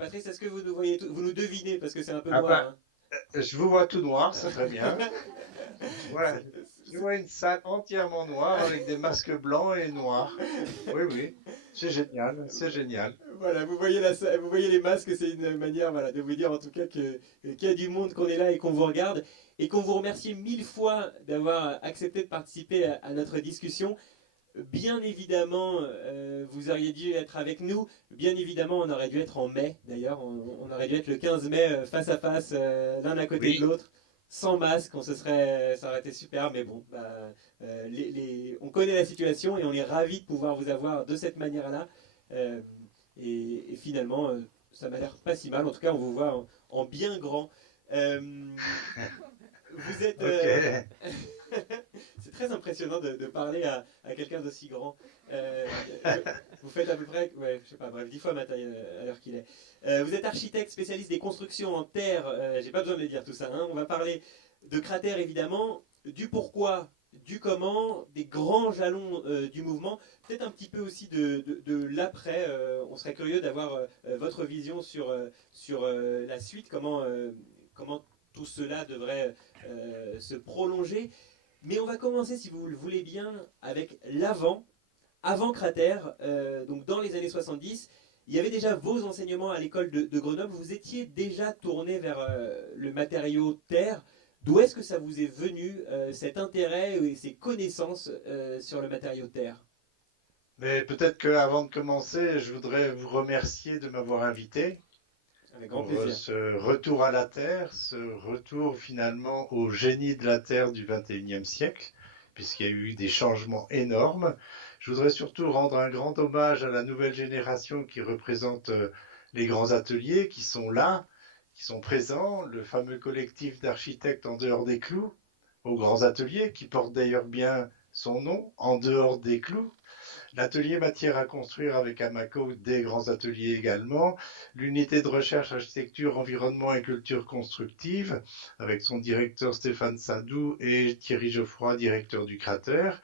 Patrice, est-ce que vous nous voyez, vous nous devinez parce que c'est un peu Ah noir, ben, hein. je vous vois tout noir, c'est très bien. C'est- Ouais, je vois une salle entièrement noire avec des masques blancs et noirs. Oui, oui, c'est génial, c'est génial. Voilà, vous voyez les masques, c'est une manière voilà, de vous dire en tout cas qu'il y a du monde, qu'on est là et qu'on vous regarde, et qu'on vous remercie mille fois d'avoir accepté de participer à notre discussion. Bien évidemment, vous auriez dû être avec nous. Bien évidemment, on aurait dû être en mai, d'ailleurs. On aurait dû être le 15 mai, face à face, l'un à côté de Oui, l'autre, sans masque. Ça aurait été super, mais bon, on connaît la situation et on est ravis de pouvoir vous avoir de cette manière-là. Euh, et finalement, ça m'a l'air pas si mal. En tout cas, on vous voit en bien grand. Euh, vous êtes. ok. C'est très impressionnant de parler à quelqu'un d'aussi grand. Je- vous faites à peu près, ouais, je sais pas, bref, 10 fois ma taille, à l'heure qu'il est. Vous êtes architecte spécialiste des constructions en terre. J'ai pas besoin de le dire tout ça, hein. On va parler de cratères évidemment, du pourquoi, du comment, des grands jalons du mouvement, peut-être un petit peu aussi de l'après. On serait curieux d'avoir votre vision sur la suite, comment tout cela devrait se prolonger. Mais on va commencer, si vous le voulez bien, avec l'avant, avant Cratère, donc dans les années 70. Il y avait déjà vos enseignements à l'école de Grenoble. Vous étiez déjà tourné vers le matériau terre. D'où est-ce que ça vous est venu, cet intérêt et ces connaissances sur le matériau terre? Mais peut-être qu'avant de commencer, je voudrais vous remercier de m'avoir invité Avec grand pour plaisir. ce retour à la Terre, ce retour finalement au génie de la Terre du 21e siècle, puisqu'il y a eu des changements énormes. Je voudrais surtout rendre un grand hommage à la nouvelle génération qui représente les grands ateliers qui sont là, qui sont présents, le fameux collectif d'architectes en dehors des clous, aux grands ateliers, qui porte d'ailleurs bien son nom, en dehors des clous. L'atelier matière à construire avec Amaco, des grands ateliers également. L'unité de recherche architecture, environnement et culture constructive avec son directeur Stéphane Sadou et Thierry Geoffroy, directeur du cratère.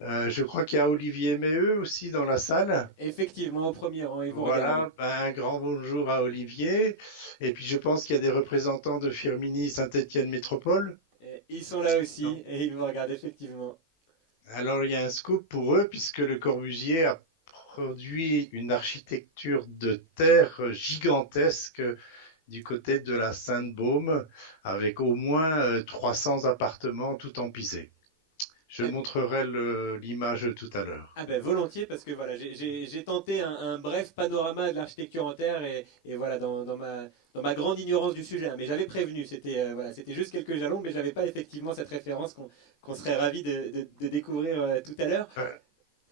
Je crois qu'il y a Olivier Méheux aussi dans la salle. Effectivement, au premier rang, il vous regarde. Voilà, ben, un grand bonjour à Olivier. Et puis je pense qu'il y a des représentants de Firmini Saint-Étienne Métropole. Ils sont là Non. aussi et ils vous regardent effectivement. Alors il y a un scoop pour eux puisque Le Corbusier a produit une architecture de terre gigantesque du côté de la Sainte-Baume avec au moins 300 appartements tout en pisé. Je Eh, montrerai l'image tout à l'heure. Ah ben volontiers parce que voilà, j'ai tenté un bref panorama de l'architecture en terre et voilà dans ma grande ignorance du sujet, hein. Mais j'avais prévenu, c'était voilà, c'était juste quelques jalons, mais j'avais pas effectivement cette référence qu'on serait ravi de découvrir tout à l'heure.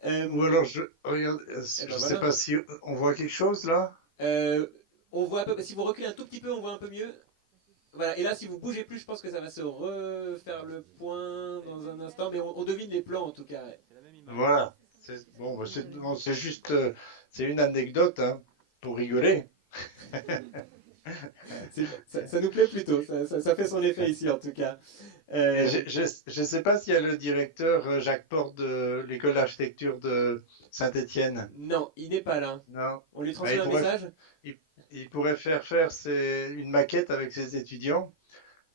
Euh, ou Euh, alors je regarde, et je ben sais voilà. pas si on voit quelque chose là. Euh, on voit un peu, si vous reculez un tout petit peu, on voit un peu mieux. Voilà, et là si vous bougez plus, je pense que ça va se refaire le point dans un instant, mais on devine les plans en tout cas. C'est la même image. Voilà. Bon, bah, non, c'est juste, c'est une anecdote hein, pour rigoler. Ça nous plaît plutôt, ça fait son effet ici en tout cas. Et Euh, je sais pas s'il y a le directeur Jacques Porte de l'école d'architecture de Saint-Étienne. non, il n'est pas là. Non. On lui Bah, transmet un message. il, il pourrait faire une maquette avec ses étudiants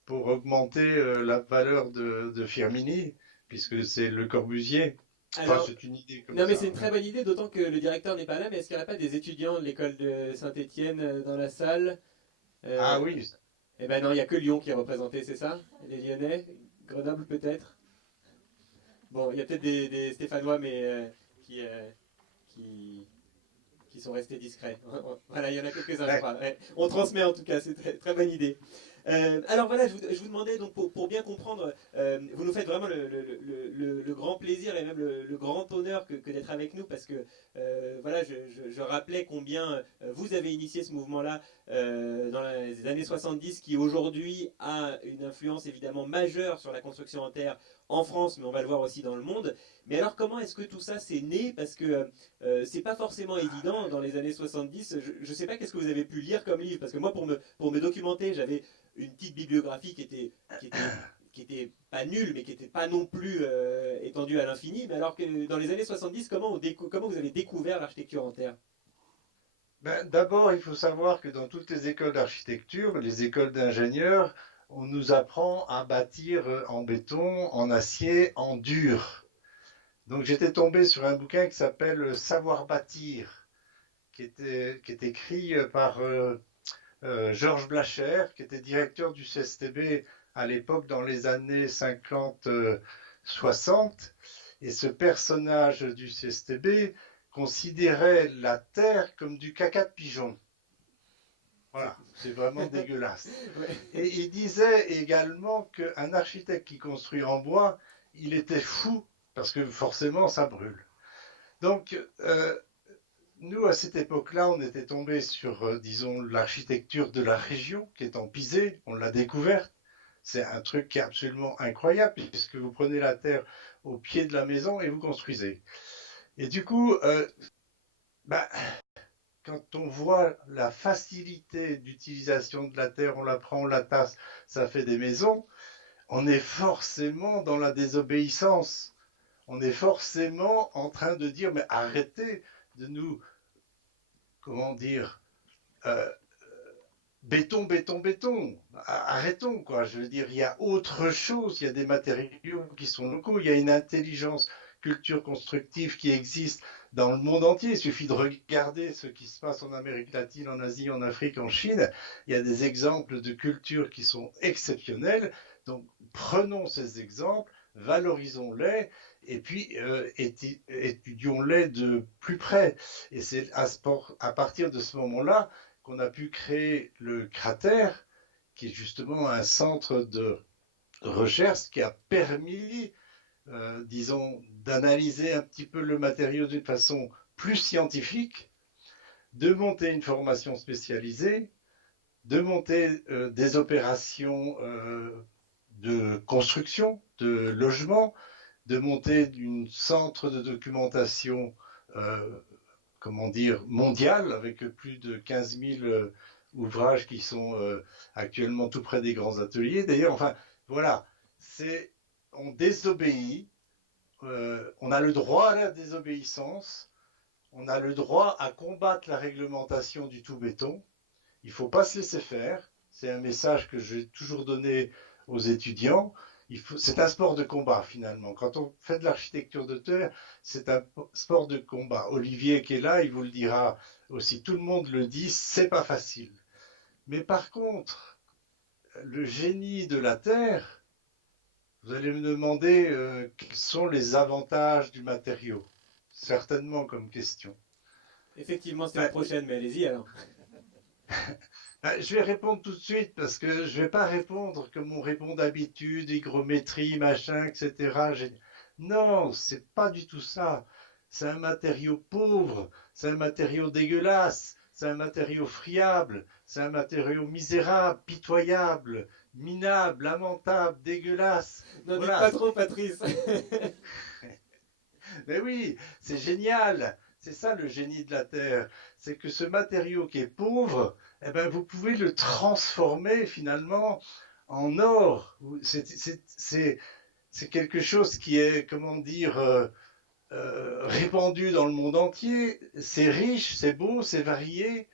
pour augmenter la valeur de Firmini, puisque c'est Le Corbusier. Enfin, Alors, c'est une idée comme non mais c'est ça. une très bonne idée, d'autant que le directeur n'est pas là, mais est-ce qu'il n'y a pas des étudiants de l'école de Saint-Étienne dans la salle? Ah euh, oui, Eh ben non, il n'y a que Lyon qui est représenté, c'est ça? Les Lyonnais? Grenoble peut-être? Bon, il y a peut-être des Stéphanois, mais qui, qui sont restés discrets. Voilà, il y en a quelques-uns, je d'ac- crois. Ouais. On transmet en tout cas, c'est très, très bonne idée. Alors voilà, je vous demandais donc pour bien comprendre, vous nous faites vraiment le grand plaisir et même le grand honneur que d'être avec nous parce que voilà, je rappelais combien vous avez initié ce mouvement-là dans les années 70 qui aujourd'hui a une influence évidemment majeure sur la construction en terre en France, mais on va le voir aussi dans le monde. Mais alors comment est-ce que tout ça s'est né? Parce que c'est pas forcément évident dans les années 70. Je sais pas qu'est-ce que vous avez pu lire comme livre, parce que moi, pour me documenter, j'avais une petite bibliographie qui était pas nulle, mais qui était pas non plus étendue à l'infini. Mais alors que dans les années 70, comment vous avez découvert l'architecture en terre? Ben, d'abord, il faut savoir que dans toutes les écoles d'architecture, les écoles d'ingénieurs, on nous apprend à bâtir en béton, en acier, en dur. Donc j'étais tombé sur un bouquin qui s'appelle Savoir bâtir, qui est écrit par Georges Blacher, qui était directeur du CSTB à l'époque dans les années 50-60. Et ce personnage du CSTB considérait la terre comme du caca de pigeon. Voilà, c'est vraiment dégueulasse. Ouais. Et il disait également qu'un architecte qui construit en bois, il était fou, parce que forcément ça brûle. Donc, nous, à cette époque-là, on était tombé sur, disons, l'architecture de la région, qui est en pisé, on l'a découverte. C'est un truc qui est absolument incroyable, puisque vous prenez la terre au pied de la maison et vous construisez. Et du coup, bah, quand on voit la facilité d'utilisation de la terre, on la prend, on la tasse, ça fait des maisons, on est forcément dans la désobéissance. On est forcément en train de dire, mais arrêtez de nous, comment dire, euh, béton, béton, béton. Arrêtons, quoi. Je veux dire, il y a autre chose, il y a des matériaux qui sont locaux, il y a une intelligence culture constructive qui existe dans le monde entier. Il suffit de regarder ce qui se passe en Amérique latine, en Asie, en Afrique, en Chine. Il y a des exemples de cultures qui sont exceptionnelles. Donc, prenons ces exemples, valorisons-les et puis étudions-les de plus près. Et c'est à partir de ce moment-là qu'on a pu créer le cratère, qui est justement un centre de recherche qui a permis, disons, d'analyser un petit peu le matériau d'une façon plus scientifique, de monter une formation spécialisée, de monter des opérations de construction, de logement, de monter un centre de documentation comment dire, mondial, avec plus de 15 000 ouvrages qui sont actuellement tout près des grands ateliers. D'ailleurs, enfin, voilà, on désobéit, on a le droit à la désobéissance, on a le droit à combattre la réglementation du tout béton. Il ne faut pas se laisser faire. C'est un message que j'ai toujours donné aux étudiants. C'est un sport de combat finalement. Quand on fait de l'architecture de terre, c'est un sport de combat. Olivier qui est là, il vous le dira aussi. Tout le monde le dit, c'est pas facile. Mais par contre, le génie de la terre, vous allez me demander quels sont les avantages du matériau. Certainement comme question. Effectivement, c'était la prochaine, mais allez-y alors. Je vais répondre tout de suite parce que je ne vais pas répondre comme on répond d'habitude, hygrométrie, machin, etc. Non, c'est pas du tout ça. C'est un matériau pauvre, c'est un matériau dégueulasse, c'est un matériau friable, c'est un matériau misérable, pitoyable, minable, lamentable, dégueulasse. N'en dites Voilà. pas trop, Patrice. Mais oui, c'est génial. C'est ça le génie de la Terre. C'est que ce matériau qui est pauvre, eh ben, vous pouvez le transformer finalement en or. C'est quelque chose qui est, comment dire, répandu dans le monde entier. C'est riche, c'est beau, c'est varié,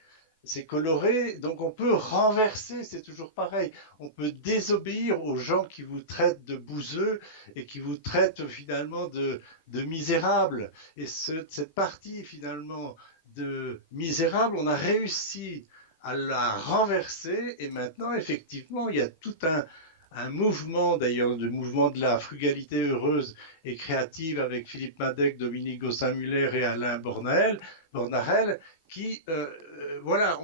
c'est coloré. Donc on peut renverser, c'est toujours pareil. On peut désobéir aux gens qui vous traitent de bouseux et qui vous traitent finalement de misérables. Et cette partie finalement de misérable, on a réussi à la renverser et maintenant effectivement il y a tout un mouvement d'ailleurs, le mouvement de la frugalité heureuse et créative avec Philippe Madec, Dominique Gossin-Muller et Alain Bornarel qui, voilà,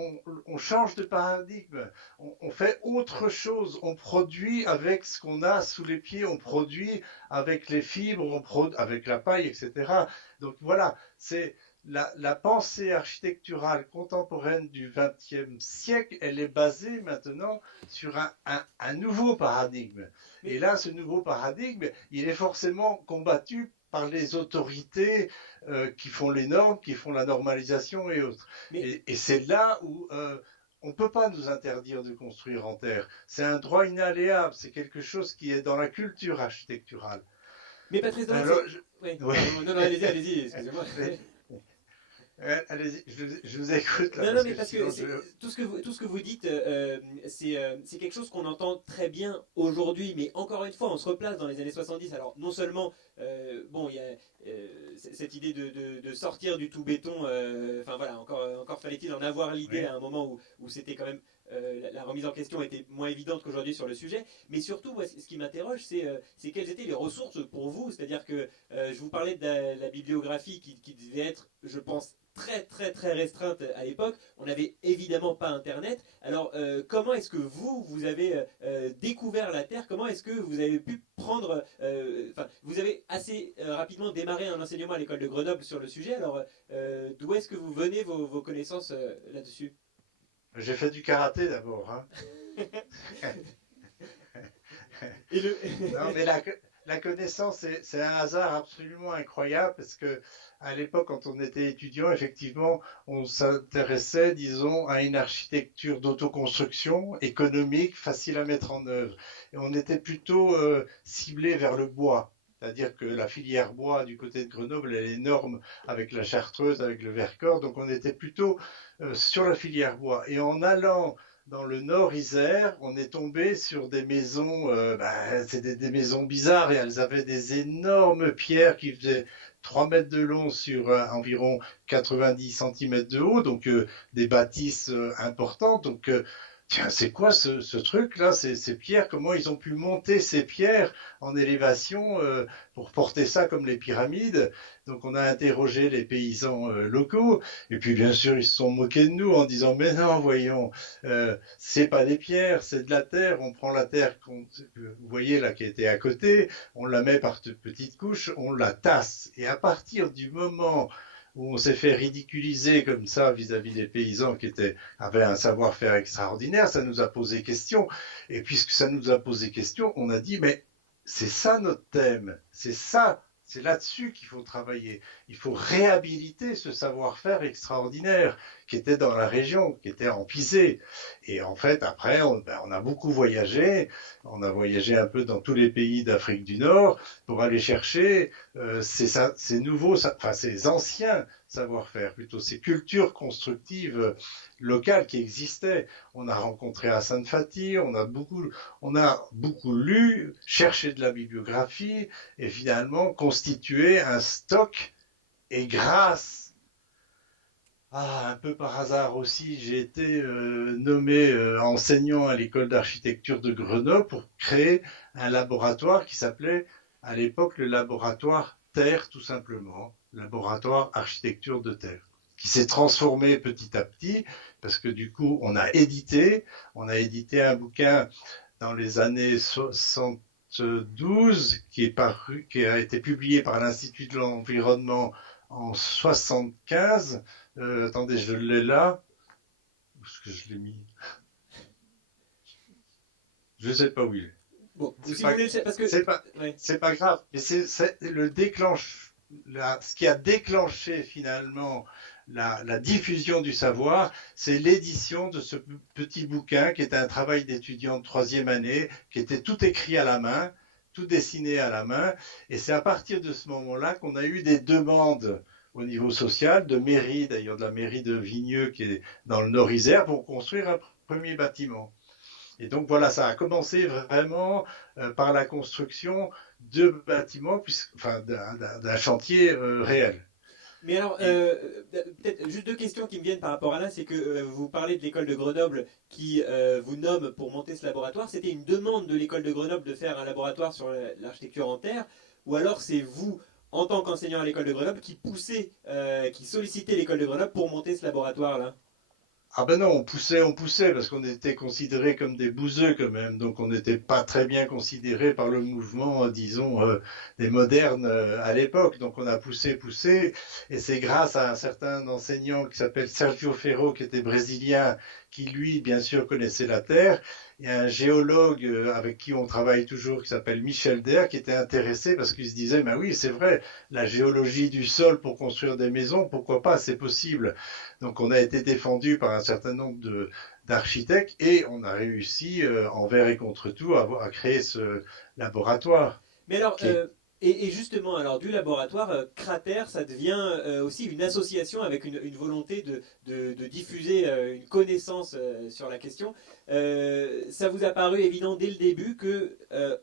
on change de paradigme, on fait autre chose, on produit avec ce qu'on a sous les pieds, on produit avec les fibres, avec la paille, etc. Donc voilà, c'est la pensée architecturale contemporaine du XXe siècle, elle est basée maintenant sur un nouveau paradigme. Et là, ce nouveau paradigme, il est forcément combattu par les autorités qui font les normes, qui font la normalisation et autres. Et c'est là où on ne peut pas nous interdire de construire en terre. C'est un droit inaléable, c'est quelque chose qui est dans la culture architecturale. Mais Patrice, Alors, oui. Non, allez-y, excusez-moi. Allez-y, je vous écoute là, Non, non, parce mais que parce que sinon je... tout ce que vous dites, c'est quelque chose qu'on entend très bien aujourd'hui, mais encore une fois, on se replace dans les années 70. Alors, non seulement, bon, il y a cette idée de sortir du tout béton, enfin voilà, encore fallait-il en avoir l'idée Oui. à un moment où c'était quand même. La remise en question était moins évidente qu'aujourd'hui sur le sujet, mais surtout, moi, ce qui m'interroge, c'est quelles étaient les ressources pour vous. C'est-à-dire que je vous parlais de la bibliographie qui devait être, je pense, très très très restreinte à l'époque. On n'avait évidemment pas Internet. Alors comment est-ce que vous avez découvert la Terre? Comment est-ce que vous avez pu prendre... Enfin, vous avez assez rapidement démarré un enseignement à l'école de Grenoble sur le sujet. Alors d'où est-ce que vous venez vos connaissances là-dessus? J'ai fait du karaté d'abord, hein. Et le... Non, mais la connaissance, c'est un hasard absolument incroyable parce que à l'époque, quand on était étudiant, effectivement, on s'intéressait, disons, à une architecture d'autoconstruction économique, facile à mettre en œuvre. Et on était plutôt ciblé vers le bois. C'est-à-dire que la filière bois du côté de Grenoble, elle est énorme avec la Chartreuse, avec le Vercors. Donc on était plutôt sur la filière bois. Et en allant dans le nord Isère, on est tombé sur des maisons, c'est des maisons bizarres et elles avaient des énormes pierres qui faisaient 3 mètres de long sur environ 90 centimètres de haut, donc des bâtisses importantes. Donc, tiens, c'est quoi ce truc-là, ces pierres? Comment ils ont pu monter ces pierres en élévation pour porter ça comme les pyramides? Donc, on a interrogé les paysans locaux et puis bien sûr, ils se sont moqués de nous en disant mais non, voyons, c'est pas des pierres, c'est de la terre. On prend la terre vous voyez là qui était à côté, on la met par petites couches, on la tasse. Et à partir du moment où on s'est fait ridiculiser comme ça vis-à-vis des paysans avaient un savoir-faire extraordinaire, ça nous a posé question. Et puisque ça nous a posé question, on a dit mais c'est ça notre thème, c'est ça. C'est là-dessus qu'il faut travailler. Il faut réhabiliter ce savoir-faire extraordinaire qui était dans la région, qui était en Pisé. Et en fait, après, on a beaucoup voyagé. On a voyagé un peu dans tous les pays d'Afrique du Nord pour aller chercher ces nouveaux, enfin ces anciens savoir-faire, plutôt ces cultures constructives locales qui existaient. On a rencontré Hassan Fati, on a beaucoup lu, cherché de la bibliographie et finalement constitué un stock. Et grâce un peu par hasard aussi, j'ai été nommé enseignant à l'école d'architecture de Grenoble pour créer un laboratoire qui s'appelait à l'époque le laboratoire Terre tout simplement, laboratoire architecture de Terre, qui s'est transformé petit à petit parce que du coup on a édité un bouquin dans les années 72 qui a été publié par l'Institut de l'environnement en 75. Attendez, je l'ai là. Où est-ce que je l'ai mis? Je ne sais pas où il est. Bon, C'est si vous pas, voulez, parce que... c'est pas, Ouais. c'est pas grave. Mais c'est le ce qui a déclenché finalement la diffusion du savoir, c'est l'édition de ce petit bouquin qui était un travail d'étudiant de troisième année, qui était tout écrit à la main, tout dessiné à la main. Et c'est à partir de ce moment-là qu'on a eu des demandes au niveau social, de mairie, d'ailleurs de la mairie de Vigneux qui est dans le Nord-Isère, pour construire un premier bâtiment. Et donc voilà, ça a commencé vraiment par la construction de bâtiments, enfin d'un chantier réel. Mais alors, Et, peut-être juste deux questions qui me viennent par rapport à là, c'est que vous parlez de l'école de Grenoble qui vous nomme pour monter ce laboratoire. C'était une demande de l'école de Grenoble de faire un laboratoire sur l'architecture en terre, ou alors c'est vous, en tant qu'enseignant à l'école de Grenoble, qui poussez, qui sollicitez l'école de Grenoble pour monter ce laboratoire-là? ah ben non, on poussait parce qu'on était considérés comme des bouseux quand même, donc on n'était pas très bien considérés par le mouvement, disons, des modernes à l'époque. Donc on a poussé, et c'est grâce à un certain enseignant qui s'appelle Sergio Ferro, qui était brésilien, qui lui, bien sûr, connaissait la Terre, et un géologue avec qui on travaille toujours, qui s'appelle Michel Der, qui était intéressé parce qu'il se disait, ben oui, c'est vrai, la géologie du sol pour construire des maisons, pourquoi pas, c'est possible. Donc on a été défendu par un certain nombre d'architectes et on a réussi envers et contre tout à créer ce laboratoire Mais alors, qui est... Et justement, alors du laboratoire, Cratère, ça devient aussi une association avec une volonté de diffuser une connaissance sur la question. Ça vous a paru évident dès le début que,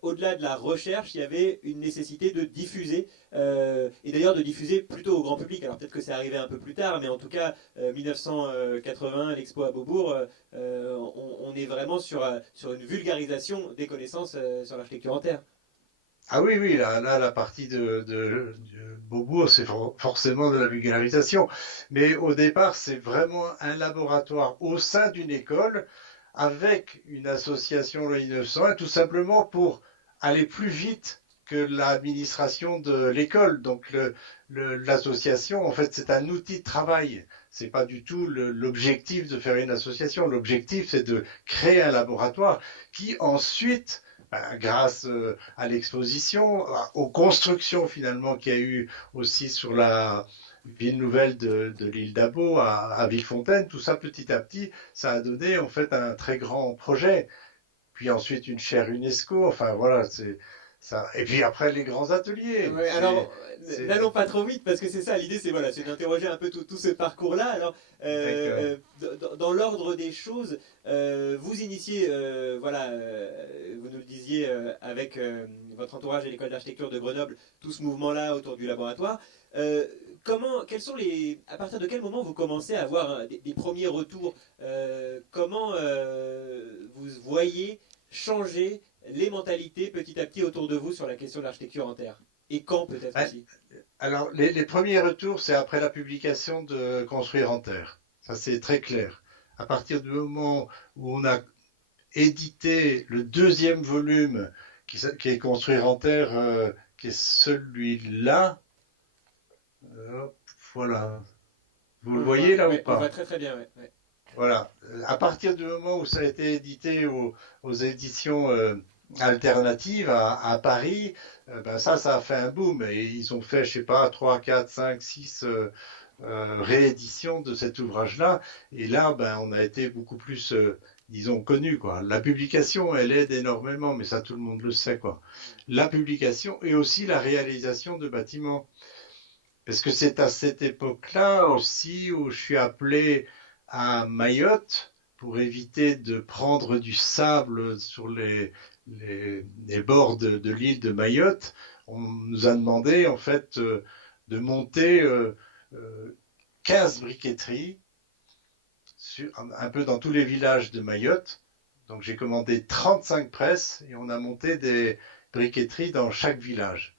au-delà de la recherche, il y avait une nécessité de diffuser, et d'ailleurs de diffuser plutôt au grand public. Alors peut-être que c'est arrivé un peu plus tard, mais en tout cas, 1980, l'expo à Beaubourg, on est vraiment sur une vulgarisation des connaissances sur l'architecture en terre. Ah oui, oui, là la partie de Beaubourg, c'est forcément de la vulgarisation. Mais au départ, c'est vraiment un laboratoire au sein d'une école avec une association le 1901, tout simplement pour aller plus vite que l'administration de l'école. Donc l'association, en fait, c'est un outil de travail. C'est pas du tout l'objectif de faire une association. L'objectif, c'est de créer un laboratoire qui ensuite grâce à l'exposition, aux constructions finalement qu'il y a eu aussi sur la ville nouvelle de l'île d'Abo à Villefontaine, tout ça petit à petit, ça a donné en fait un très grand projet. Puis ensuite une chaire UNESCO, enfin voilà, c'est ça. Et puis après les grands ateliers, Ouais, alors, c'est n'allons pas trop vite parce que c'est ça l'idée, c'est voilà, c'est d'interroger un peu tout ce parcours-là. Alors, d'accord. dans l'ordre des choses, vous initiez, voilà, vous nous le disiez avec votre entourage et l'école d'architecture de Grenoble, tout ce mouvement-là autour du laboratoire. Euh, quels sont à partir de quel moment vous commencez à avoir des premiers retours comment vous voyez changer les mentalités petit à petit autour de vous sur la question de l'architecture en terre? Et quand peut-être Ouais. aussi? Alors les premiers retours, c'est après la publication de Construire en terre. Ça c'est très clair. À partir du moment où on a édité le deuxième volume qui est Construire en terre, qui est celui-là. Hop, voilà. Vous On le le voit, voyez là ou ouais, on le voit pas? très très bien, ouais, ouais. Voilà. À partir du moment où ça a été édité aux éditions alternatives à Paris, ben ça a fait un boom. Et ils ont fait, je sais pas, 3, 4, 5, 6 rééditions de cet ouvrage-là. Et là, ben, on a été beaucoup plus, disons, connus, quoi. La publication, elle aide énormément, mais ça, tout le monde le sait, quoi. La publication et aussi la réalisation de bâtiments. Parce que c'est à cette époque-là aussi où je suis appelé à Mayotte pour éviter de prendre du sable sur les bords de l'île de Mayotte. On nous a demandé en fait de monter 15 briqueteries un peu dans tous les villages de Mayotte. Donc j'ai commandé 35 presses et on a monté des briqueteries dans chaque village.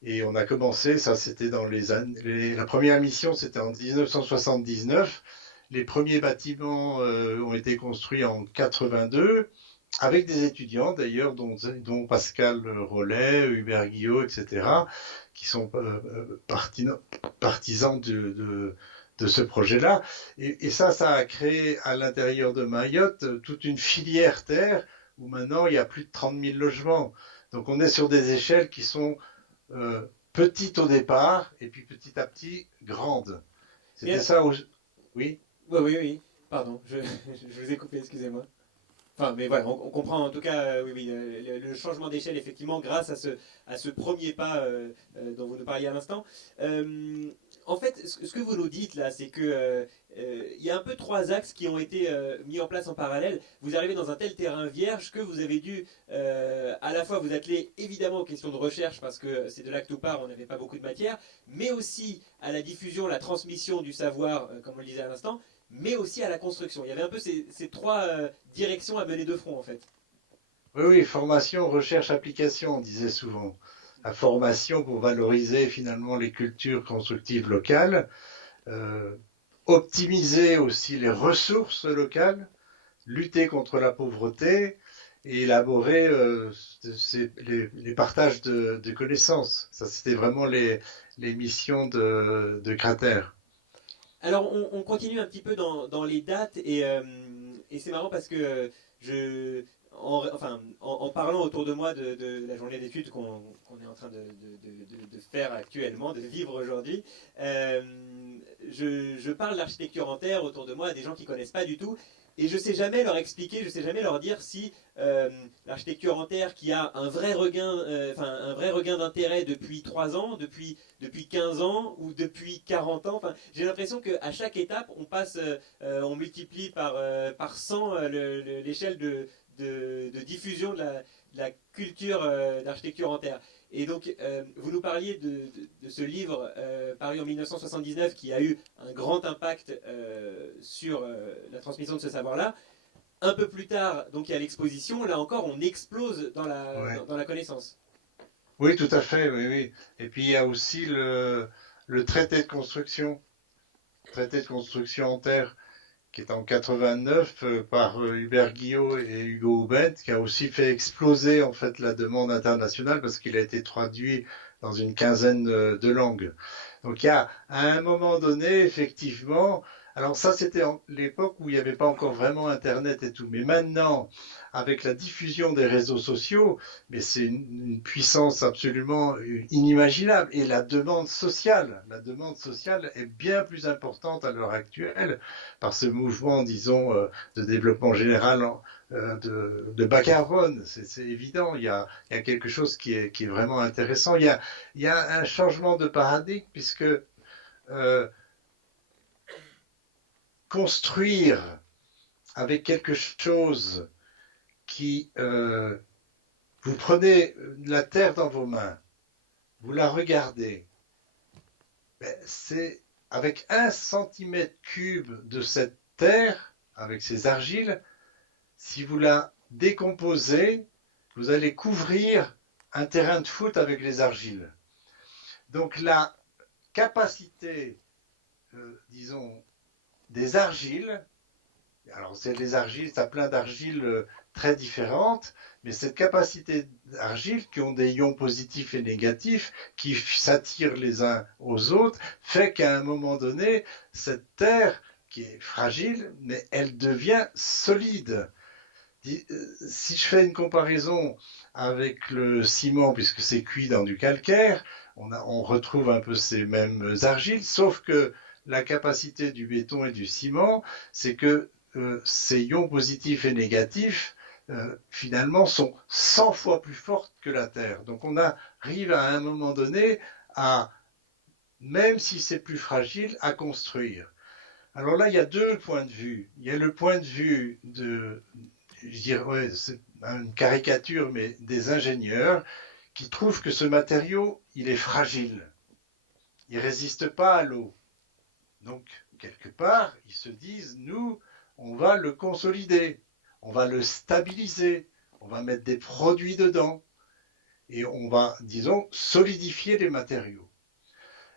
Et on a commencé, ça c'était dans les années, la première mission c'était en 1979. Les premiers bâtiments ont été construits en 82 avec des étudiants d'ailleurs, dont Pascal Rollet, Hubert Guillot, etc., qui sont partisans de ce projet-là. Et ça a créé à l'intérieur de Mayotte toute une filière terre où maintenant il y a plus de 30 000 logements. Donc on est sur des échelles qui sont petites au départ et puis petit à petit grandes. C'était Mais, ça où... Oui. oui, oui, oui, pardon, je vous ai coupé, excusez-moi. Enfin, mais voilà, on comprend en tout cas, oui, oui, le changement d'échelle, effectivement, grâce à ce premier pas dont vous nous parliez à l'instant. En fait, ce que vous nous dites là, c'est que il y a un peu trois axes qui ont été mis en place en parallèle. Vous arrivez dans un tel terrain vierge que vous avez dû à la fois vous atteler évidemment aux questions de recherche parce que c'est de là que tout part, on n'avait pas beaucoup de matière, mais aussi à la diffusion, la transmission du savoir, comme on le disait à l'instant, mais aussi à la construction. Il y avait un peu ces trois directions à mener de front en fait. Oui, oui, formation, recherche, application, on disait souvent. La formation pour valoriser finalement les cultures constructives locales, euh, optimiser aussi les ressources locales, lutter contre la pauvreté et élaborer les partages de connaissances. Ça, c'était vraiment les missions de Cratère. Alors on continue un petit peu dans les dates et c'est marrant parce que enfin, en parlant autour de moi de la journée d'études qu'on est en train de faire actuellement, de vivre aujourd'hui, je parle d'architecture en terre autour de moi à des gens qui connaissent pas du tout. et je ne sais jamais leur expliquer, je ne sais jamais leur dire si l'architecture en terre qui a un vrai regain d'intérêt depuis 3 ans, depuis 15 ans ou depuis 40 ans. Enfin, j'ai l'impression qu'à chaque étape, on multiplie par 100 l'échelle de diffusion de la culture d'architecture en terre. Et donc, vous nous parliez de ce livre paru en 1979 qui a eu un grand impact sur la transmission de ce savoir-là. Un peu plus tard, donc il y a l'exposition, là encore, on explose Ouais. dans la connaissance. Oui, tout à fait, oui, oui. Et puis il y a aussi le traité de construction en terre, qui est en 89 par Hubert Guillot et Hugo Houbet, qui a aussi fait exploser en fait la demande internationale parce qu'il a été traduit dans une quinzaine de langues. Donc il y a à un moment donné effectivement, alors ça c'était l'époque où il n'y avait pas encore vraiment Internet et tout, mais maintenant avec la diffusion des réseaux sociaux, mais c'est une puissance absolument inimaginable et la demande sociale est bien plus importante à l'heure actuelle par ce mouvement, disons, de développement général de bas carbone. C'est évident, il y a quelque chose qui est vraiment intéressant. Il y a un changement de paradigme puisque construire avec quelque chose qui... vous prenez la terre dans vos mains, vous la regardez, ben, c'est avec 1 cm3 de cette terre, avec ces argiles, si vous la décomposez, vous allez couvrir un terrain de foot avec les argiles. Donc la capacité, disons, des argiles, alors c'est les argiles, ça a plein d'argiles très différentes, mais cette capacité d'argile qui ont des ions positifs et négatifs, qui s'attirent les uns aux autres, fait qu'à un moment donné, cette terre qui est fragile, mais elle devient solide. Si je fais une comparaison avec le ciment, puisque c'est cuit dans du calcaire, on retrouve un peu ces mêmes argiles, sauf que la capacité du béton et du ciment, c'est que ces ions positifs et négatifs, finalement, sont 100 fois plus fortes que la Terre. Donc on arrive à un moment donné à, même si c'est plus fragile, à construire. Alors là, il y a 2 points de vue. Il y a le point de vue je dirais, ouais, c'est une caricature, mais des ingénieurs qui trouvent que ce matériau, il est fragile. Il ne résiste pas à l'eau. Donc, quelque part, ils se disent, nous, on va le consolider, on va le stabiliser, on va mettre des produits dedans et on va, disons, solidifier les matériaux.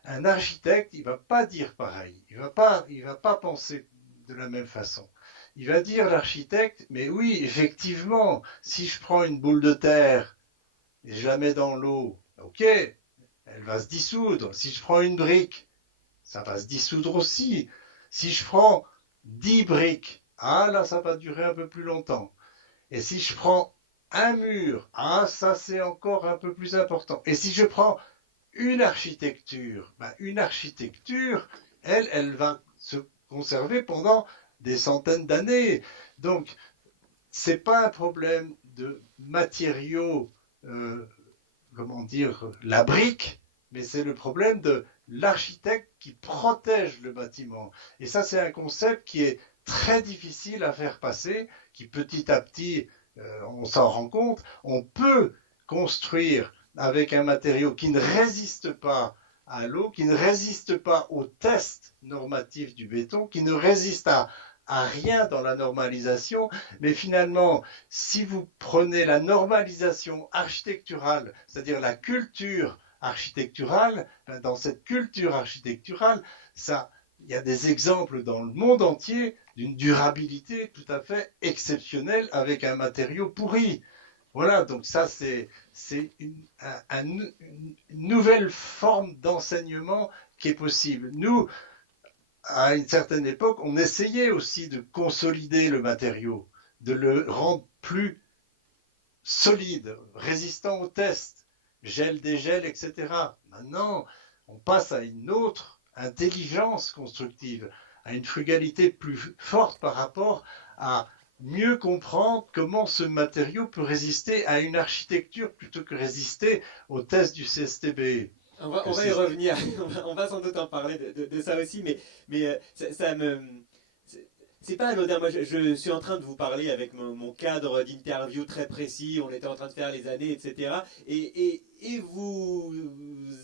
Un architecte, il ne va pas dire pareil, il va pas penser de la même façon. Il va dire l'architecte, mais oui, effectivement, si je prends une boule de terre et je la mets dans l'eau, ok, elle va se dissoudre. Si je prends une brique, ça va se dissoudre aussi. Si je prends 10 briques, ah là, ça va durer un peu plus longtemps. Et si je prends un mur, ah ça c'est encore un peu plus important. Et si je prends une architecture, une architecture, elle va se conserver pendant des centaines d'années. Donc, c'est pas un problème de matériaux, comment dire, la brique, mais c'est le problème de l'architecte qui protège le bâtiment. Et ça, c'est un concept qui est très difficile à faire passer, qui petit à petit, on s'en rend compte, on peut construire avec un matériau qui ne résiste pas à l'eau, qui ne résiste pas aux tests normatifs du béton, qui ne résiste à rien dans la normalisation, mais finalement, si vous prenez la normalisation architecturale, c'est-à-dire la culture architecturale, dans cette culture architecturale, il y a des exemples dans le monde entier d'une durabilité tout à fait exceptionnelle avec un matériau pourri. Voilà, donc ça c'est une nouvelle forme d'enseignement qui est possible. Nous, à une certaine époque, on essayait aussi de consolider le matériau, de le rendre plus solide, résistant aux tests, gel, dégel, etc. Maintenant, on passe à une autre intelligence constructive, à une frugalité plus forte par rapport à mieux comprendre comment ce matériau peut résister à une architecture plutôt que résister aux tests du CSTB. On va y revenir, on va sans doute en parler de ça aussi, mais ça me. C'est pas anodin. Moi, je suis en train de vous parler avec mon cadre d'interview très précis. On était en train de faire les années, etc. Et vous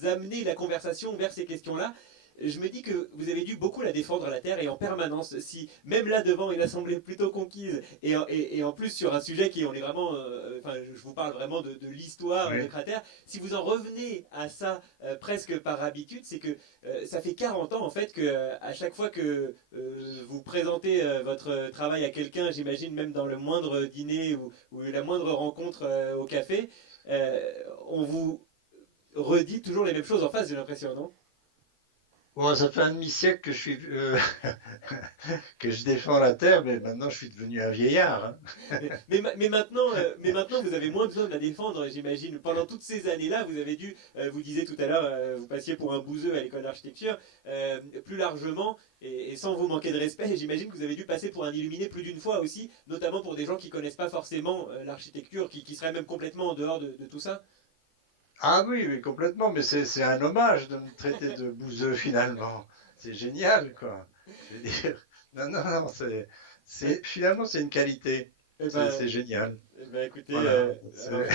amenez la conversation vers ces questions-là. Je me dis que vous avez dû beaucoup la défendre la Terre et en permanence. Si même là devant une assemblée plutôt conquise et en plus sur un sujet qui on est vraiment, enfin je vous parle vraiment de l'histoire Oui. de Cratère. Si vous en revenez à ça presque par habitude, c'est que ça fait 40 ans en fait que à chaque fois que vous présentez votre travail à quelqu'un, j'imagine même dans le moindre dîner ou la moindre rencontre au café, on vous redit toujours les mêmes choses en face, j'ai l'impression, non? Bon, ça fait un demi-siècle que je défends la Terre, mais maintenant je suis devenu un vieillard, hein. Mais maintenant, vous avez moins besoin de la défendre, j'imagine. Pendant toutes ces années-là, vous avez dû, vous disiez tout à l'heure, vous passiez pour un bouseux à l'école d'architecture, plus largement, et sans vous manquer de respect, j'imagine que vous avez dû passer pour un illuminé plus d'une fois aussi, notamment pour des gens qui connaissent pas forcément l'architecture, qui seraient même complètement en dehors de tout ça. Ah oui, oui, complètement, mais c'est un hommage de me traiter de bouseux finalement. C'est génial, quoi. Je veux dire, non, non, non, finalement c'est une qualité. Eh C'est ben, génial. eh ben, écoutez, Voilà. alors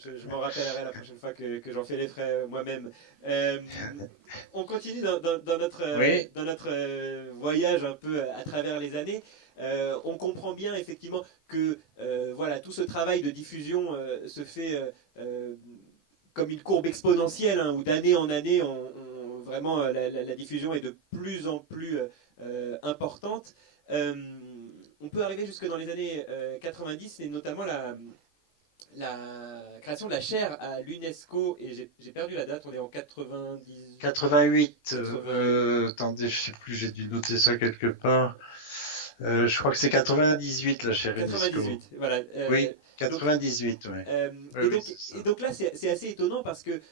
je m'en rappellerai la prochaine fois que j'en fais les frais moi-même. Euh, on continue Oui, dans notre voyage un peu à travers les années. On comprend bien effectivement que voilà, tout ce travail de diffusion se fait comme une courbe exponentielle, hein, où d'année en année, vraiment la diffusion est de plus en plus importante. Euh, on peut arriver jusque dans les années 90 et notamment la création de la chaire à l'UNESCO, et j'ai perdu la date, on est en 90, 88. 88, Attendez, je sais plus, j'ai dû noter ça quelque part. Je crois que c'est 98 la chère UNESCO. 98, voilà. Oui, Donc, 98, ouais. Oui, oui, c'est et ça. donc là, c'est assez étonnant parce que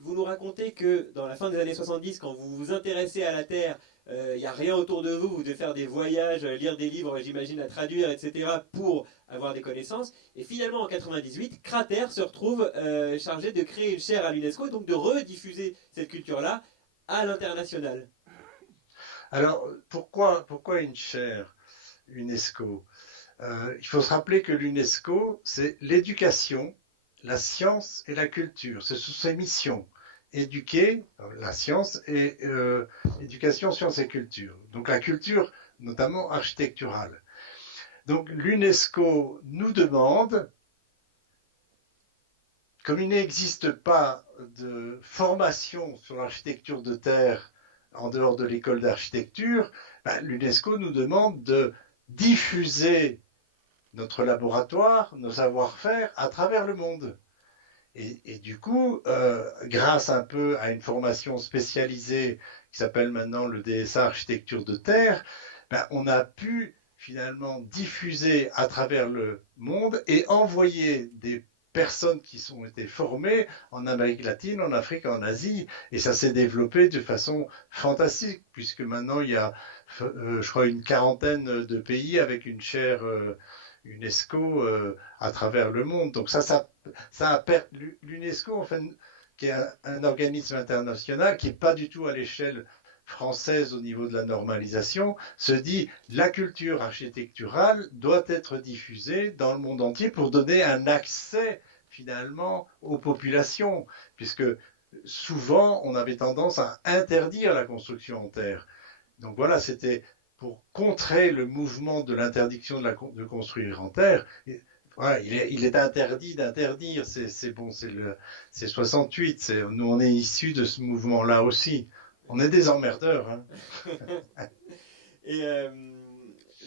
vous nous racontez que dans la fin des années 70, quand vous vous intéressez à la Terre, il n'y a rien autour de vous, vous devez faire des voyages, lire des livres, j'imagine, à traduire, etc., pour avoir des connaissances. Et finalement, en 98, Cratère se retrouve chargé de créer une chaire à l'UNESCO, donc de rediffuser cette culture-là à l'international. Alors, pourquoi une chaire UNESCO? Il faut se rappeler que l'UNESCO, c'est l'éducation, la science et la culture. Ce sont ses missions. Éduquer, la science et éducation, science et culture. Donc la culture, notamment architecturale. Donc l'UNESCO nous demande, comme il n'existe pas de formation sur l'architecture de terre en dehors de l'école d'architecture, ben, l'UNESCO nous demande de diffuser notre laboratoire, nos savoir-faire à travers le monde. Et du coup, grâce un peu à une formation spécialisée qui s'appelle maintenant le DSA Architecture de Terre, ben, on a pu finalement diffuser à travers le monde et envoyer des personnes qui ont été formées en Amérique latine, en Afrique, en Asie, et ça s'est développé de façon fantastique, puisque maintenant il y a, je crois, une quarantaine de pays avec une chaire UNESCO à travers le monde. Donc l'UNESCO, en fait, qui est un organisme international qui n'est pas du tout à l'échelle française au niveau de la normalisation, se dit la culture architecturale doit être diffusée dans le monde entier pour donner un accès finalement aux populations, puisque souvent on avait tendance à interdire la construction en terre. Donc voilà, c'était pour contrer le mouvement de l'interdiction de construire en terre. Voilà, il est interdit d'interdire. C'est bon, c'est 68. Nous, on est issus de ce mouvement-là aussi. On est des emmerdeurs, hein. Et,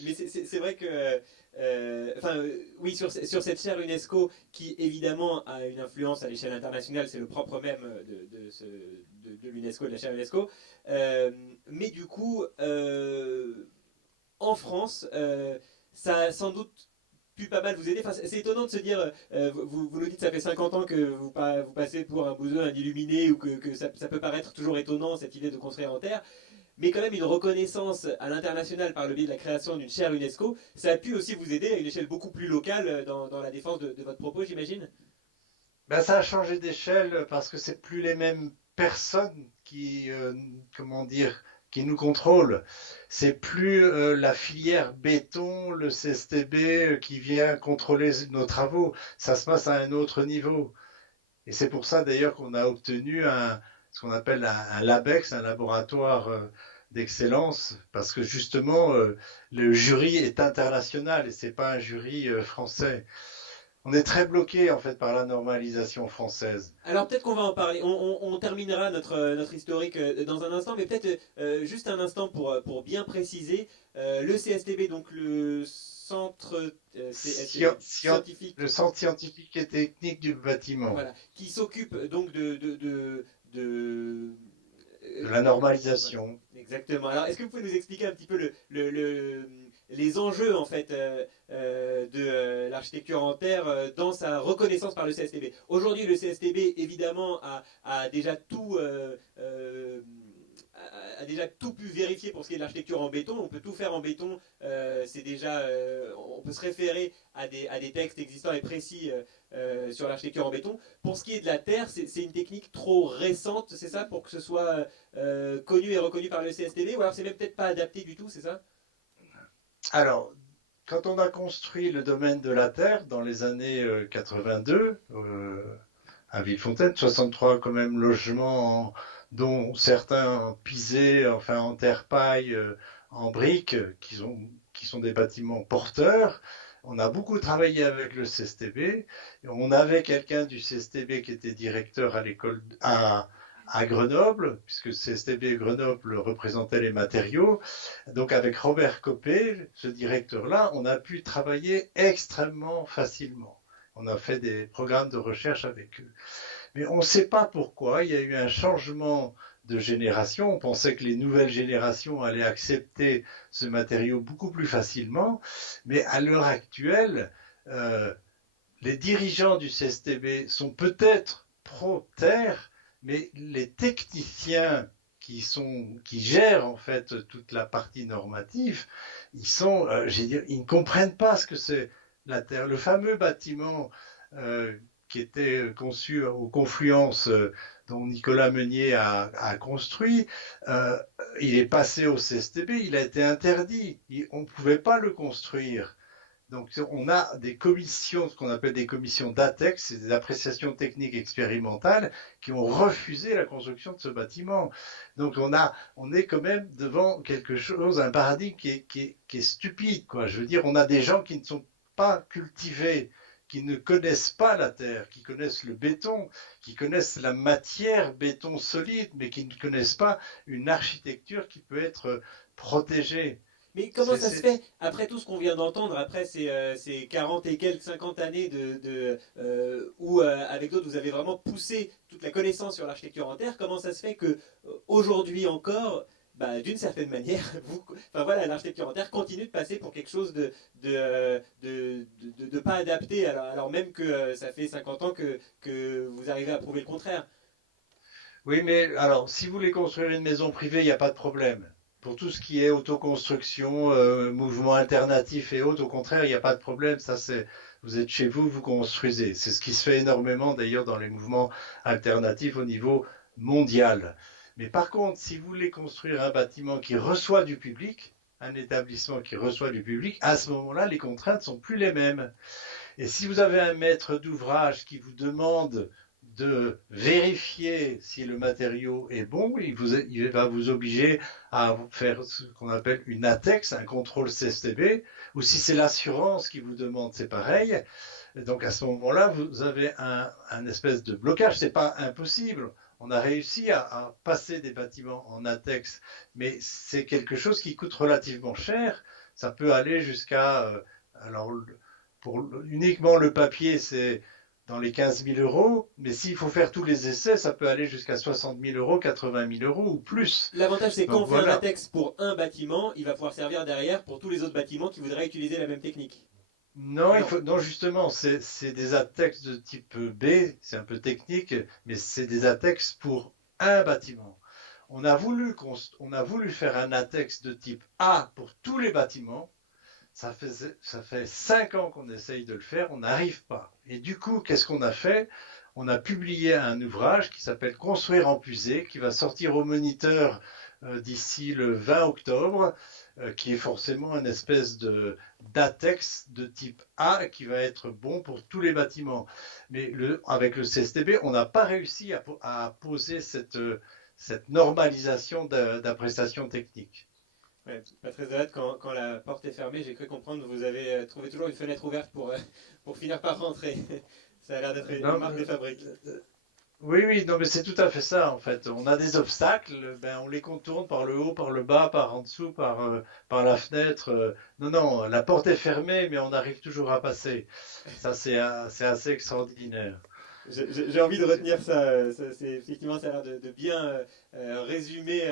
mais c'est vrai que, enfin, oui, sur cette chaire UNESCO, qui évidemment a une influence à l'échelle internationale, c'est le propre même de l'UNESCO, de la chaire UNESCO. Mais du coup, en France, ça a sans doute pu pas mal vous aider. Enfin, c'est étonnant de se dire, vous nous dites ça fait 50 ans que vous passez pour un bouseux, un illuminé, ou que ça peut paraître toujours étonnant cette idée de construire en terre. mais quand même une reconnaissance à l'international par le biais de la création d'une chaire UNESCO, ça a pu aussi vous aider à une échelle beaucoup plus locale dans la défense de votre propos, j'imagine. Ben, ça a changé d'échelle parce que c'est plus les mêmes personnes qui, comment dire, qui nous contrôlent. C'est plus la filière béton, le CSTB qui vient contrôler nos travaux. Ça se passe à un autre niveau. Et c'est pour ça d'ailleurs qu'on a obtenu ce qu'on appelle un LABEX, un laboratoire d'excellence, parce que justement le jury est international et c'est pas un jury français. On est très bloqué en fait par la normalisation française. Alors peut-être qu'on va en parler. On terminera notre historique dans un instant, mais peut-être juste un instant pour bien préciser. Le CSTB, donc le centre scientifique, Le centre scientifique et technique du bâtiment, voilà, qui s'occupe donc de la voilà, normalisation. exactement. Alors est-ce que vous pouvez nous expliquer un petit peu les enjeux en fait de l'architecture en terre dans sa reconnaissance par le CSTB. Aujourd'hui, le CSTB évidemment a déjà tout a déjà tout pu vérifier pour ce qui est de l'architecture en béton. On peut tout faire en béton. C'est déjà, on peut se référer à des textes existants et précis sur l'architecture en béton. Pour ce qui est de la terre, c'est une technique trop récente, c'est ça, pour que ce soit connu et reconnu par le CSTB, ou alors c'est même peut-être pas adapté du tout, c'est ça? Alors, quand on a construit le domaine de la Terre dans les années 82, à Villefontaine, 63 quand même logements, dont certains pisés, enfin en terre paille, en briques, qui sont des bâtiments porteurs. On a beaucoup travaillé avec le CSTB. On avait quelqu'un du CSTB qui était directeur à l'école à Grenoble, puisque CSTB Grenoble représentait les matériaux. Donc avec Robert Copé, ce directeur-là, on a pu travailler extrêmement facilement. On a fait des programmes de recherche avec eux. Mais on ne sait pas pourquoi, il y a eu un changement de génération. On pensait que les nouvelles générations allaient accepter ce matériau beaucoup plus facilement. Mais à l'heure actuelle, euh, les dirigeants du CSTB sont peut-être pro-terre, mais les techniciens qui gèrent en fait toute la partie normative, ils ne comprennent pas ce que c'est la terre. Le fameux bâtiment qui était conçu aux confluences dont Nicolas Meunier a construit, euh, il est passé au CSTB, il a été interdit. On ne pouvait pas le construire. Donc on a des commissions, ce qu'on appelle des commissions d'ATEX, c'est des appréciations techniques expérimentales, qui ont refusé la construction de ce bâtiment. Donc on est quand même devant quelque chose, un paradigme qui est stupide, quoi. Je veux dire, on a des gens qui ne sont pas cultivés, qui ne connaissent pas la terre, qui connaissent le béton, qui connaissent la matière béton solide, mais qui ne connaissent pas une architecture qui peut être protégée. Mais comment C'est, ça se c'est, fait, après tout ce qu'on vient d'entendre, après ces 40 et quelques 50 années où, avec d'autres, vous avez vraiment poussé toute la connaissance sur l'architecture en terre, comment ça se fait que aujourd'hui encore, bah, d'une certaine manière, enfin voilà, l'architecture en terre continue de passer pour quelque chose de pas adapté, alors même que ça fait 50 ans que vous arrivez à prouver le contraire. Oui, mais alors, si vous voulez construire une maison privée, il n'y a pas de problème. Pour tout ce qui est autoconstruction, mouvement alternatif et autres, au contraire, il n'y a pas de problème. Vous êtes chez vous, vous construisez. C'est ce qui se fait énormément d'ailleurs dans les mouvements alternatifs au niveau mondial. Mais par contre, si vous voulez construire un bâtiment qui reçoit du public, un établissement qui reçoit du public, à ce moment-là, les contraintes sont plus les mêmes. Et si vous avez un maître d'ouvrage qui vous demande de vérifier si le matériau est bon, il va vous obliger à faire ce qu'on appelle une ATEX, un contrôle CSTB, ou si c'est l'assurance qui vous demande, c'est pareil. Donc à ce moment-là, vous avez un espèce de blocage. C'est pas impossible. On a réussi à passer des bâtiments en ATEX, mais c'est quelque chose qui coûte relativement cher. Ça peut aller jusqu'à alors pour uniquement le papier, c'est dans les 15 000 euros, mais s'il faut faire tous les essais, ça peut aller jusqu'à 60 000 euros, 80 000 euros ou plus. L'avantage, c'est quand Donc on fait un voilà. latex pour un bâtiment, il va pouvoir servir derrière pour tous les autres bâtiments qui voudraient utiliser la même technique. Non, Non. non justement, c'est des ATEX de type B, c'est un peu technique, mais c'est des ATEX pour un bâtiment. on a voulu faire un ATEX de type A pour tous les bâtiments. Ça fait 5 ans qu'on essaye de le faire, on n'arrive pas. Et du coup, qu'est-ce qu'on a fait? On a publié un ouvrage qui s'appelle Construire en Pusée, qui va sortir au Moniteur d'ici le 20 octobre, qui est forcément une espèce d'ATEX de type A qui va être bon pour tous les bâtiments. Mais avec le CSTB, on n'a pas réussi à poser cette normalisation d'appréciation technique. Ouais, pas très honnête, quand la porte est fermée, j'ai cru comprendre que vous avez trouvé toujours une fenêtre ouverte pour finir par rentrer. Ça a l'air d'être une Non, marque des fabriques. oui, oui, non, mais c'est tout à fait ça, en fait. On a des obstacles, ben, on les contourne par le haut, par le bas, par en dessous, par la fenêtre. Non, non, la porte est fermée, mais on arrive toujours à passer. Ça, c'est assez extraordinaire. J'ai envie de retenir ça. Effectivement, ça a l'air de bien résumer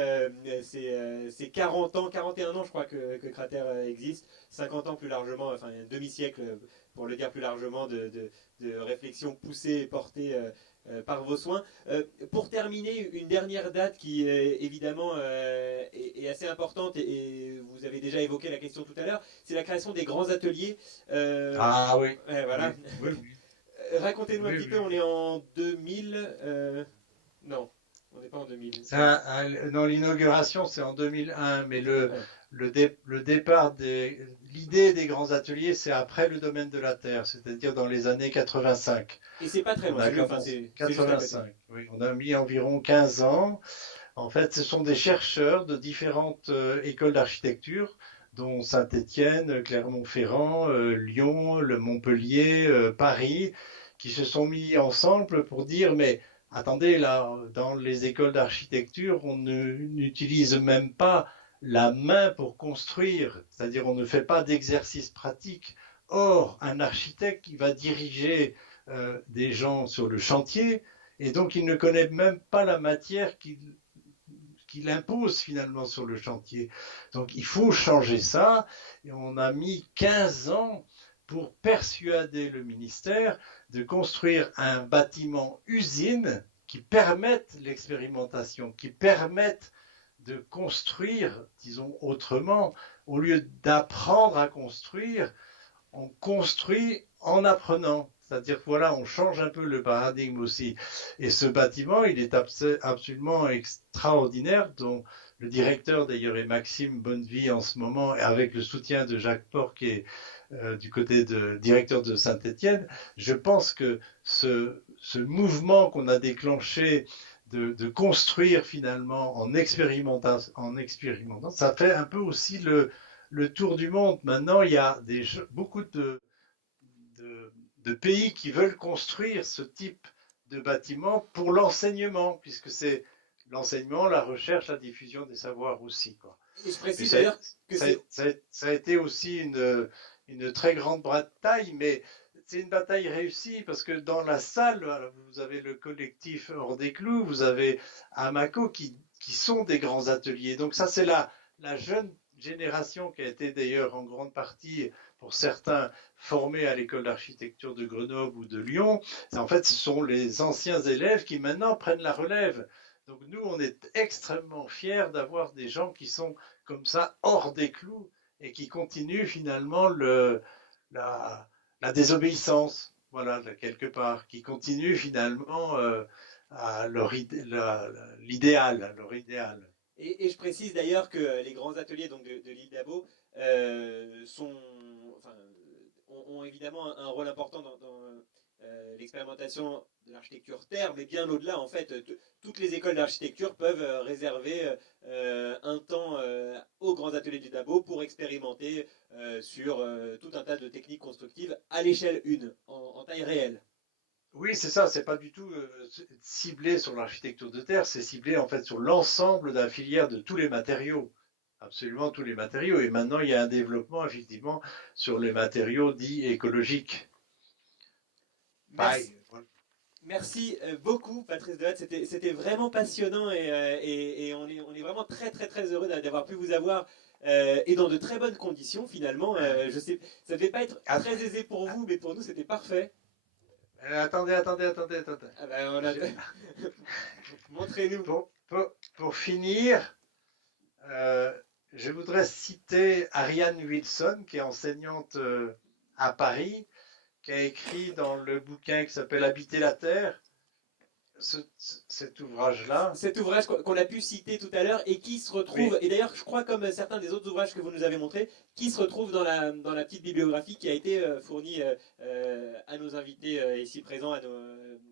ces 40 ans, 41 ans, je crois que Crater existe, 50 ans plus largement, enfin un demi-siècle, pour le dire plus largement, de réflexion poussée et portée par vos soins. Pour terminer, une dernière date qui évidemment est assez importante et vous avez déjà évoqué la question tout à l'heure, c'est la création des grands ateliers. Ah oui, Ouais, oui, voilà. oui, oui, Racontez-nous un oui, petit peu, oui. on est en 2000. Non, on n'est pas en 2000. Non, l'inauguration, c'est en 2001, mais Ouais. le départ l'idée des grands ateliers, c'est après le domaine de la Terre, c'est-à-dire dans les années 85. Et c'est pas très On loin, a enfin, commencé c'est juste à côté. 85. Oui, on a mis environ 15 ans. En fait, ce sont des chercheurs de différentes écoles d'architecture, dont Saint-Étienne, Clermont-Ferrand, Lyon, le Montpellier, Paris, qui se sont mis ensemble pour dire, mais attendez, là, dans les écoles d'architecture, n'utilise même pas la main pour construire, c'est-à-dire on ne fait pas d'exercice pratique. Or, un architecte qui va diriger des gens sur le chantier, et donc il ne connaît même pas la matière qu'il impose finalement sur le chantier. Donc il faut changer ça. Et on a mis 15 ans pour persuader le ministère de construire un bâtiment usine qui permette l'expérimentation, qui permette de construire, disons autrement, au lieu d'apprendre à construire, on construit en apprenant. C'est-à-dire que voilà, on change un peu le paradigme aussi. Et ce bâtiment, il est absolument extraordinaire, dont le directeur d'ailleurs est Maxime Bonnevie en ce moment, avec le soutien de Jacques Port, qui est du côté de directeur de Saint-Étienne. Je pense que ce mouvement qu'on a déclenché de construire finalement en expérimentant, ça fait un peu aussi le tour du monde. Maintenant, il y a beaucoup de, de pays qui veulent construire ce type de bâtiment pour l'enseignement, puisque c'est l'enseignement, la recherche, la diffusion des savoirs aussi, quoi. Et je Mais précise d'ailleurs que c'est. ça a été aussi une très grande bataille, mais c'est une bataille réussie parce que dans la salle, vous avez le collectif Hors des Clous, vous avez Amaco qui sont des grands ateliers. Donc ça, c'est la jeune génération qui a été d'ailleurs en grande partie, pour certains, formée à l'école d'architecture de Grenoble ou de Lyon. En fait, ce sont les anciens élèves qui maintenant prennent la relève. Donc nous, on est extrêmement fiers d'avoir des gens qui sont comme ça hors des clous et qui continuent finalement la, la désobéissance, voilà, quelque part, qui continuent finalement à l'idéal, leur idéal. Et je précise d'ailleurs que les grands ateliers donc, de l'île d'Abo sont, enfin, ont évidemment un rôle important dans l'expérimentation de l'architecture terre, mais bien au-delà, en fait, toutes les écoles d'architecture peuvent réserver un temps aux grands ateliers du Dabo pour expérimenter sur tout un tas de techniques constructives à l'échelle 1, en taille réelle. Oui, c'est ça, c'est pas du tout ciblé sur l'architecture de terre, c'est ciblé en fait sur l'ensemble de la filière de tous les matériaux, absolument tous les matériaux. Et maintenant, il y a un développement effectivement sur les matériaux dits écologiques. Merci. Pareil. Merci beaucoup, Patrice Dehatt. C'était vraiment passionnant et on est vraiment très, très, très heureux d'avoir pu vous avoir et dans de très bonnes conditions finalement. Je sais, ça ne devait pas être très aisé pour vous, mais pour nous, c'était parfait. Attendez. Ah ben, Je- montrez-nous. pour, Pour finir, je voudrais citer Ariane Wilson, qui est enseignante à Paris, qui a écrit dans le bouquin qui s'appelle Habiter la Terre, cet ouvrage-là. Cet ouvrage qu'on a pu citer tout à l'heure et qui se retrouve, Oui. et d'ailleurs je crois comme certains des autres ouvrages que vous nous avez montrés, qui se retrouve dans la petite bibliographie qui a été fournie à nos invités ici présents,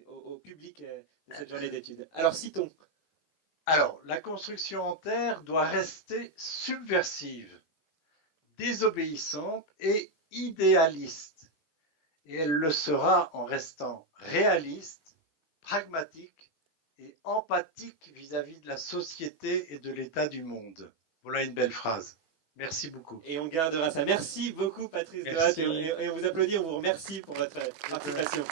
au public de cette journée d'études. Alors citons. Alors, la construction en terre doit rester subversive, désobéissante et idéaliste. Et elle le sera en restant réaliste, pragmatique et empathique vis-à-vis de la société et de l'état du monde. Voilà une belle phrase. Merci beaucoup. Et on gardera ça. Merci beaucoup Patrice Dehatt, et on vous applaudit, on vous remercie pour votre participation.